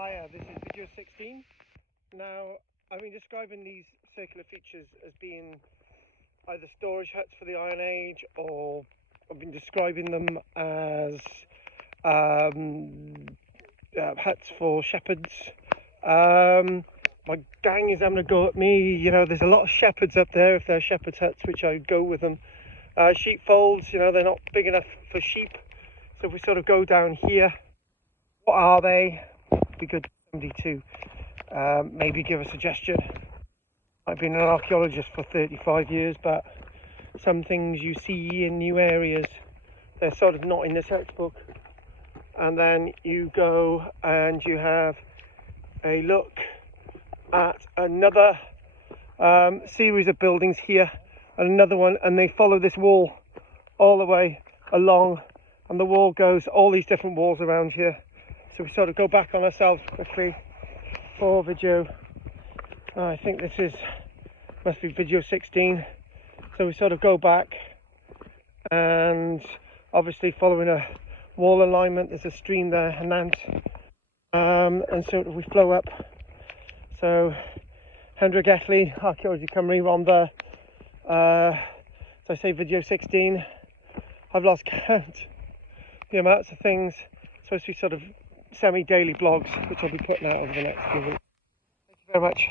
Hiya, this is video 16. Now, I've been describing these circular features as being either storage huts for the Iron Age, or I've been describing them as huts for shepherds. My gang is having a go at me. You know, there's a lot of shepherds up there. If they're shepherds huts, which I would go with them. Sheepfolds, you know, they're not big enough for sheep. So if we sort of go down here, what are they? Be good somebody to maybe give a suggestion. I've been an archaeologist for 35 years, but some things you see in new areas, they're sort of not in the textbook. And then you go and you have a look at another series of buildings here, and another one, and they follow this wall all the way along, and the wall goes all these different walls around here. So we sort of go back on ourselves quickly for video. I think this must be video 16. So we sort of go back, and obviously following a wall alignment, there's a stream there, a Nant, and so we flow up. So Hendre Gelli, Archaeology, Cymru, Rhondda. So I say video 16. I've lost count the amounts of things. Supposed to be sort of semi-daily vlogs, which I'll be putting out over the next few weeks. Thank you very much.